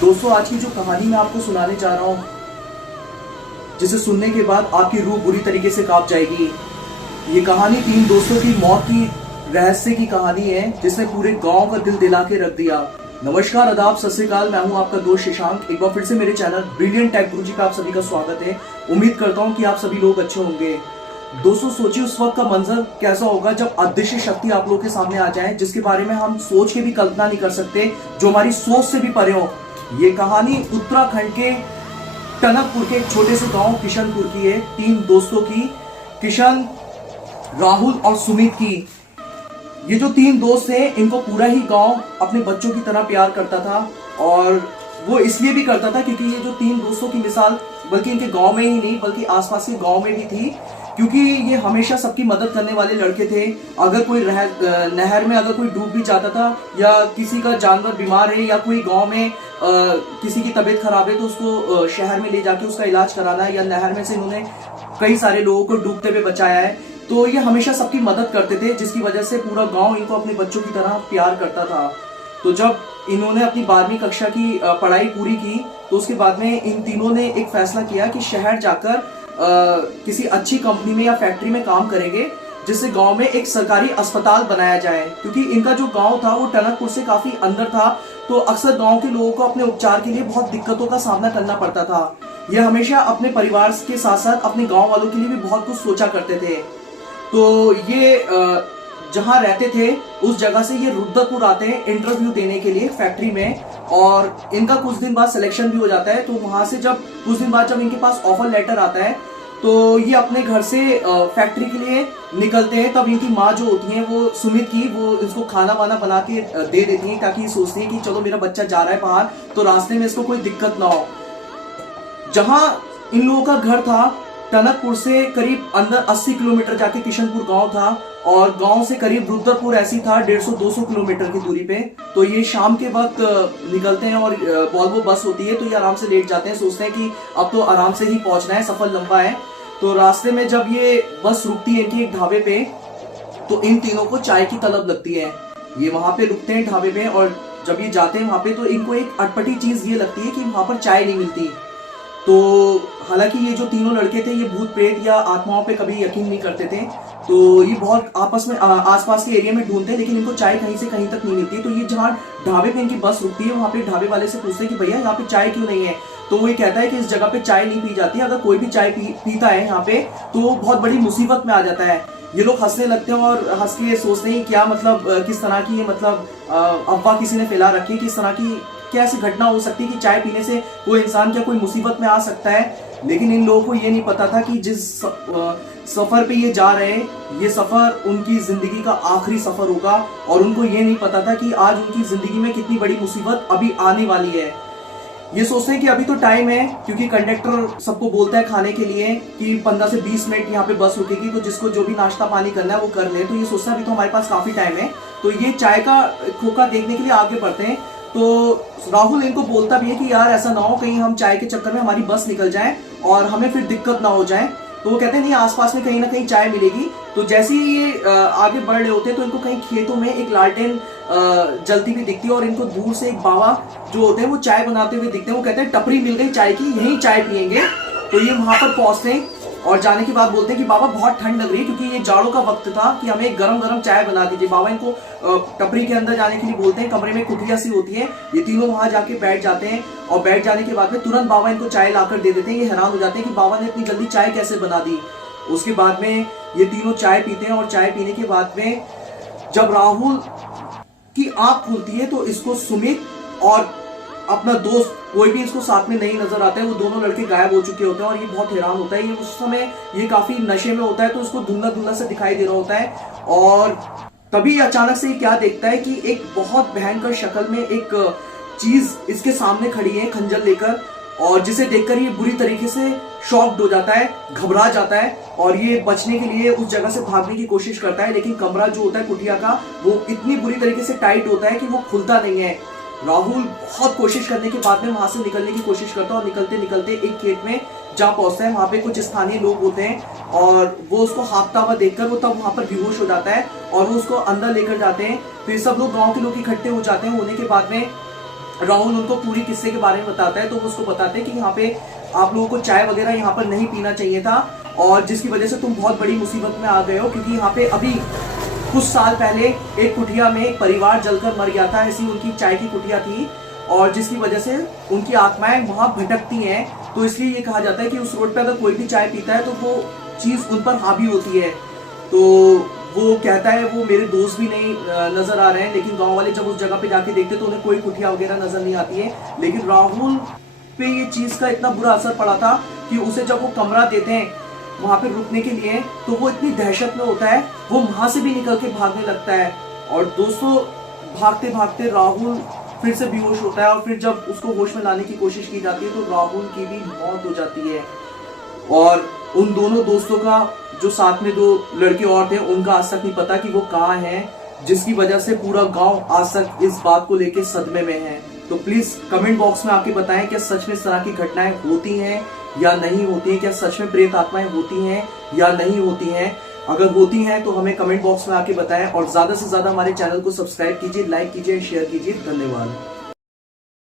दोस्तों, आज की जो कहानी मैं आपको सुनाने जा रहा हूँ, जिसे सुनने के बाद आपकी रूह बुरी तरीके से कांप जाएगी। ये कहानी तीन दोस्तों की मौत की रहस्य की कहानी है, जिसने पूरे गांव का दिल दिला के रख दिया। नमस्कार, आदाब, सत श्री अकाल। मैं हूं आपका दोस्त शशांक। एक बार फिर से मेरे चैनल ब्रिलियंट टेक गुरुजी का आप सभी का स्वागत है। उम्मीद करता हूं कि आप सभी लोग अच्छे होंगे। दोस्तों, सोचिए उस वक्त का मंजर कैसा होगा जब अदृश्य शक्ति आप लोगों के सामने आ जाए, जिसके बारे में हम सोच के भी कल्पना नहीं कर सकते, जो हमारी सोच से भी परे हो। ये कहानी उत्तराखंड के टनकपुर के एक छोटे से गांव किशनपुर की है। तीन दोस्तों की, किशन, राहुल और सुमित की। ये जो तीन दोस्त हैं, इनको पूरा ही गांव अपने बच्चों की तरह प्यार करता था, और वो इसलिए भी करता था क्योंकि ये जो तीन दोस्तों की मिसाल बल्कि इनके गांव में ही नहीं बल्कि आसपास के गांव में भी थी, क्योंकि ये हमेशा सबकी मदद करने वाले लड़के थे। अगर कोई नहर में अगर कोई डूब भी जाता था, या किसी का जानवर बीमार है, या कोई गांव में किसी की तबीयत खराब है, तो उसको शहर में ले जाके उसका इलाज कराना है, या नहर में से इन्होंने कई सारे लोगों को डूबते हुए बचाया है। तो ये हमेशा सबकी मदद करते थे, जिसकी वजह से पूरा गांव इनको अपने बच्चों की तरह प्यार करता था। तो जब इन्होंने अपनी 12वीं कक्षा की पढ़ाई पूरी की, तो उसके बाद में इन तीनों ने एक फैसला किया कि शहर जाकर किसी अच्छी कंपनी में या फैक्ट्री में काम करेंगे, जिससे गांव में एक सरकारी अस्पताल बनाया जाए। क्योंकि इनका जो गांव था वो टनकपुर से काफी अंदर था, तो अक्सर गांव के लोगों को अपने उपचार के लिए बहुत दिक्कतों का सामना करना पड़ता था। ये हमेशा अपने परिवार के साथ साथ अपने गांव वालों के लिए भी बहुत कुछ सोचा करते थे। तो ये जहाँ रहते थे उस जगह से ये रुद्रपुर आते हैं इंटरव्यू देने के लिए फैक्ट्री में, और इनका कुछ दिन बाद सिलेक्शन भी हो जाता है। तो वहां से जब कुछ दिन बाद जब इनके पास ऑफर लेटर आता है, तो ये अपने घर से फैक्ट्री के लिए निकलते हैं। तब इनकी माँ जो होती है वो सुमित की, वो इसको खाना वाना बना के दे देती है, ताकि ये सोचती है कि चलो मेरा बच्चा जा रहा है बाहर, तो रास्ते में इसको कोई दिक्कत ना हो। जहां इन लोगों का घर था, टनकपुर से करीब अंदर 80 किलोमीटर जाके किशनपुर गांव था, और गांव से करीब रुद्रपुर ऐसी था 150-200 किलोमीटर की दूरी पे। तो ये शाम के वक्त निकलते हैं, और वॉल्वो बस होती है, तो ये आराम से लेट जाते हैं, सोचते हैं कि अब तो आराम से ही पहुंचना है, सफर लंबा है। तो रास्ते में जब ये बस रुकती है इनके एक ढाबे पे, तो इन तीनों को चाय की तलब लगती है। ये वहां पे रुकते हैं ढाबे पे, और जब ये जाते हैं वहां पे, तो इनको एक अटपटी चीज ये लगती है कि वहां पर चाय नहीं मिलती। तो हालांकि ये जो तीनों लड़के थे, ये भूत प्रेत या आत्माओं पे कभी यकीन नहीं करते थे, तो ये बहुत आपस में आसपास के एरिया में ढूंढते हैं, लेकिन इनको चाय कहीं से कहीं तक नहीं मिलती। तो ये जहाँ ढाबे पे इनकी बस रुकती है, वहाँ पे ढाबे वाले से पूछते हैं कि भैया यहाँ पे चाय क्यों नहीं है। तो वो ये कहता है कि इस जगह पे चाय नहीं पी जाती, अगर कोई भी चाय पीता है यहाँ पे तो वो बहुत बड़ी मुसीबत में आ जाता है। ये लोग हंसने लगते हैं और हंस के सोचते हैं क्या मतलब किस तरह की ये मतलब अफवाह किसी ने फैला रखी है, किस तरह की क्या ऐसी घटना हो सकती है कि चाय पीने से कोई इंसान क्या कोई मुसीबत में आ सकता है। लेकिन इन लोगों को ये नहीं पता था कि जिस सफर पे ये जा रहे हैं, ये सफर उनकी जिंदगी का आखिरी सफर होगा, और उनको ये नहीं पता था कि आज उनकी जिंदगी में कितनी बड़ी मुसीबत अभी आने वाली है। ये सोचते हैं कि अभी तो टाइम है, क्योंकि कंडक्टर सबको बोलता है खाने के लिए कि 15 से 20 मिनट यहाँ पे बस रुकेगी, तो जिसको जो भी नाश्ता पानी करना है वो कर ले। तो ये सोचता है अभी तो हमारे पास काफी टाइम है। तो ये चाय का खोखा देखने के लिए आगे बढ़ते हैं। तो राहुल इनको बोलता भी है कि यार ऐसा ना हो कहीं हम चाय के चक्कर में हमारी बस निकल जाए और हमें फिर दिक्कत ना हो जाए। तो वो कहते हैं नहीं, आसपास में कहीं ना कहीं चाय मिलेगी। तो जैसे ही ये आगे बढ़ रहे होते हैं, तो इनको कहीं खेतों में एक लालटेन जलती हुई दिखती है, और इनको दूर से एक बाबा जो होते हैं वो चाय बनाते हुए दिखते हैं। वो कहते हैं टपरी मिल गई चाय की, यहीं चाय पियेंगे। तो ये वहां पर पहुंचते हैं, और जाने के बाद बोलते हैं कि बाबा बहुत ठंड लग रही है, क्योंकि ये जाड़ों का वक्त था, कि हमें गरम गरम चाय बना दीजिए। बाबा इनको टपरी के अंदर जाने के लिए बोलते हैं। कमरे में कुटिया सी होती है, ये तीनों वहां जाके बैठ जाते हैं, और बैठ जाने के बाद में तुरंत बाबा इनको चाय लाकर दे देते हैं। ये हैरान हो जाते हैं कि बाबा ने इतनी जल्दी चाय कैसे बना दी। उसके बाद में ये तीनों चाय पीते हैं, और चाय पीने के बाद में जब राहुल की आंख खुलती है, तो इसको सुमित और अपना दोस्त कोई भी इसको साथ में नहीं नजर आता है। वो दोनों लड़के गायब हो चुके होते हैं, और ये बहुत हैरान होता है। ये उस समय ये काफी नशे में होता है, तो उसको धुंधला धुंधला से दिखाई दे रहा होता है। और तभी अचानक से क्या देखता है कि एक बहुत भयंकर शक्ल में एक चीज इसके सामने खड़ी है खंजर लेकर, और जिसे देखकर ये बुरी तरीके से शॉक्ड हो जाता है, घबरा जाता है, और ये बचने के लिए उस जगह से भागने की कोशिश करता है। लेकिन कमरा जो होता है कुटिया का, वो इतनी बुरी तरीके से टाइट होता है कि वो खुलता नहीं है। राहुल बहुत कोशिश करने के बाद में वहां से निकलने की कोशिश करता है, और निकलते निकलते एक खेत में जा पहुंचता है। वहां पे कुछ स्थानीय लोग होते हैं, और वो उसको हाँफता हुआ देखकर वो तब वहां पर बेहोश हो जाता है, और वो उसको अंदर लेकर जाते हैं। फिर सब लोग गांव के लोग इकट्ठे हो जाते हैं। होने के बाद में राहुल उनको पूरी किस्से के बारे में बताता है, तो वो उसको बताते हैं कि यहाँ पे आप लोगों को चाय वगैरह यहाँ पर नहीं पीना चाहिए था, और जिसकी वजह से तुम बहुत बड़ी मुसीबत में आ गए हो, क्योंकि यहाँ पे अभी कुछ साल पहले एक कुटिया में एक परिवार जलकर मर गया था, ऐसी उनकी चाय की कुटिया थी, और जिसकी वजह से उनकी आत्माएं वहां भटकती हैं। तो इसलिए ये कहा जाता है कि उस रोड पे अगर कोई भी चाय पीता है तो वो चीज उन पर हावी होती है। तो वो कहता है वो मेरे दोस्त भी नहीं नजर आ रहे हैं, लेकिन गांव वाले जब उस जगह पे जाके देखते तो उन्हें कोई कुटिया वगैरह नजर नहीं आती है। लेकिन राहुल पे ये चीज का इतना बुरा असर पड़ा था कि उसे जब वो कमरा देते हैं वहां पे रुकने के लिए, तो वो इतनी दहशत में होता है, वो वहां से भी निकल के भागने लगता है। और दोस्तों भागते भागते राहुल फिर से बेहोश होता है, और फिर जब उसको होश में लाने की कोशिश की जाती है तो राहुल की भी मौत हो जाती है। और उन दोनों दोस्तों का, जो साथ में 2 लड़के और थे, उनका आज तक नहीं पता कि वो कहाँ हैं, जिसकी वजह से पूरा गांव आज तक इस बात को लेके सदमे में है। तो प्लीज कमेंट बॉक्स में आके बताएं क्या सच में इस तरह की घटनाएं होती हैं या नहीं होती हैं, क्या सच में प्रेत आत्माएं होती हैं या नहीं होती हैं। अगर होती हैं तो हमें कमेंट बॉक्स में आके बताएं, और ज्यादा से ज्यादा हमारे चैनल को सब्सक्राइब कीजिए, लाइक कीजिए, शेयर कीजिए। धन्यवाद।